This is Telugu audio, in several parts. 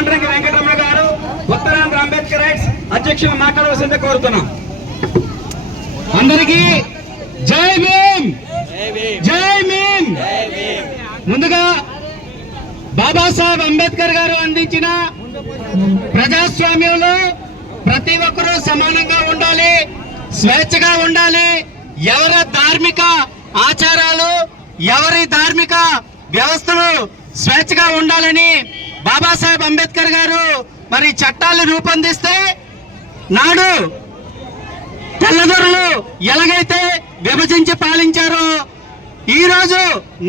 పాండ్రంగి వెంకటరమణ గారు ఉత్తరాంధ్ర అంబేద్కర్ రైట్స్ అధ్యక్షులు మాట్లాడవలసిందే కోరుతున్నాం. అందరికీ జై భీమ్, జై భీమ్. ముందుగా బాబాసాహెబ్ అంబేద్కర్ గారు అందించిన ప్రజాస్వామ్యంలో ప్రతి ఒక్కరూ సమానంగా ఉండాలి, స్వేచ్ఛగా ఉండాలి, ఎవరి ధార్మిక ఆచారాలు ఎవరి ధార్మిక వ్యవస్థలు స్వేచ్ఛగా ఉండాలని బాబాసాహెబ్ అంబేద్కర్ గారు మరి చట్టాలు రూపొందిస్తే నాడు తెల్లదొరలు ఎలాగైతే విభజించి పాలించారో ఈరోజు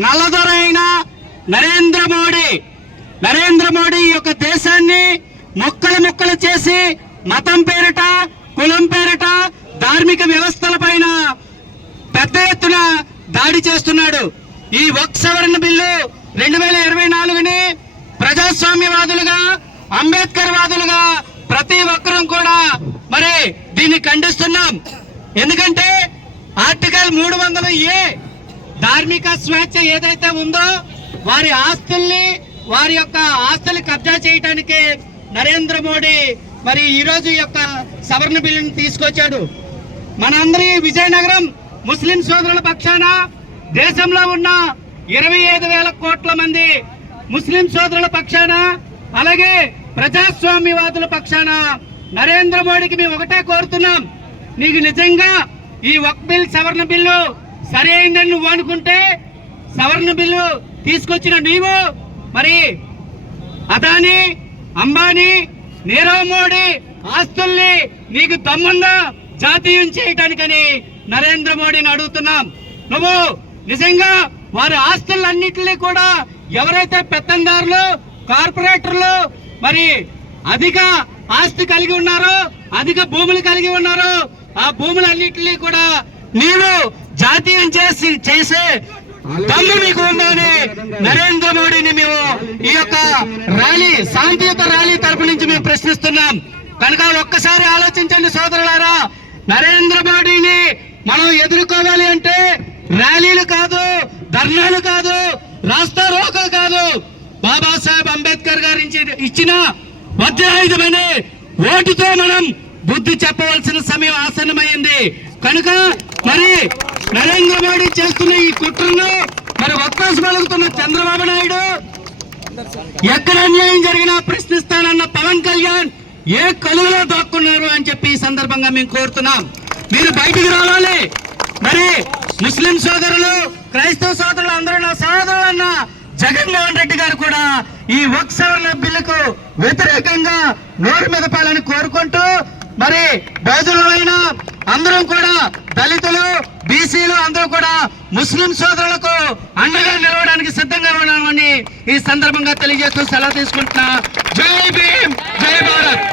నల్లదొర అయిన నరేంద్ర మోడీ ఈ యొక్క దేశాన్ని ముక్కలు చేసి మతం పేరిట కులం పేరిట ధార్మిక వ్యవస్థల పైన పెద్ద ఎత్తున దాడి చేస్తున్నాడు. ఈ వక్ఫ్ సవరణ బిల్లు 2024ని ప్రజాస్వామ్యవాదులుగా అంబేద్కర్ వాదులుగా ప్రతి ఒక్కరూ కూడా మరి దీన్ని ఖండిస్తున్నాం. ఎందుకంటే ఆర్టికల్ 300A ధార్మిక స్వేచ్ఛ ఏదైతే ఉందో వారి యొక్క ఆస్తుల్ని కబ్జా చేయడానికి నరేంద్ర మోడీ మరి ఈరోజు ఈ యొక్క సవరణ బిల్లుని తీసుకొచ్చాడు. మనందరి విజయనగరం ముస్లిం సోదరుల పక్షాన దేశంలో ఉన్న 25,000 కోట్ల మంది ముస్లిం సోదరుల పక్షాన అలాగే ప్రజాస్వామ్యవాదుల పక్షాన నరేంద్ర మోడీకి మేము ఒకటే కోరుతున్నాం. నీకు నిజంగా ఈ వక్ఫ్ బిల్ సవరణ బిల్లు సరైందని నువ్వు అనుకుంటే సవరణ బిల్లు తీసుకొచ్చిన నీవు మరి అదానీ అంబానీ నీరవ్ మోడీ ఆస్తుల్ని నీకు దమ్ముందా జాతీయం చేయటానికని నరేంద్ర మోడీని అడుగుతున్నాం. నువ్వు నిజంగా వారి ఆస్తులన్నింటినీ కూడా ఎవరైతే పెత్తందారులు కార్పొరేటర్లు మరి అధిక ఆస్తి కలిగి ఉన్నారో అధిక భూములు కలిగి ఉన్నారో ఆ భూములన్నింటినీ కూడా నీవు జాతీయం చేసే దమ్ము మీకు ఉందని నరేంద్ర మోడీని మేము ఈ యొక్క శాంతియుత ర్యాలీ తరపు నుంచి మేము ప్రశ్నిస్తున్నాం. కనుక ఒక్కసారి ఆలోచించండి సోదరులారా, నరేంద్ర మోడీని మనం ఎదుర్కోవాలి అంటే ర్యాలీలు కాదు, ధర్నాలు కాదు, రాస్తా రోకో కాదు, బాబాసాహెబ్ అంబేద్కర్ గారు ఇచ్చిన వజ్రాయుధమైన ఓటుతో మనం బుద్ధి చెప్పవలసిన సమయం ఆసన్నమైంది. కనుక మరి నరేంద్ర మోడీ చేస్తున్న ఈ కుట్రను మరి ఒక్కోసి పలుకుతున్న చంద్రబాబు నాయుడు ఎక్కడ అన్యాయం జరిగినా ప్రశ్నిస్తానన్న పవన్ కళ్యాణ్ ఏ కలువలో దాక్కున్నారు అని చెప్పి ఈ సందర్భంగా మేము కోరుతున్నాం. మీరు బయటికి రావాలి. మరి ముస్లిం సోదరులు క్రైస్తవ సోదరులు అందరూ నా సోదరులు అన్న జగన్మోహన్ రెడ్డి గారు కూడా ఈ వక్ఫ్ సవరణ బిల్లుకు వ్యతిరేకంగా నోరు మెదపాలని కోరుకుంటూ మరి బౌద్ధులైన అందరం కూడా దళితులు బీసీలు అందరూ కూడా ముస్లిం సోదరులకు అండగా నిలవడానికి సిద్ధంగా ఉన్నామని ఈ సందర్భంగా తెలియజేస్తూ సెలవు తీసుకుంటున్నా. జై భీమ్, జై భారత్.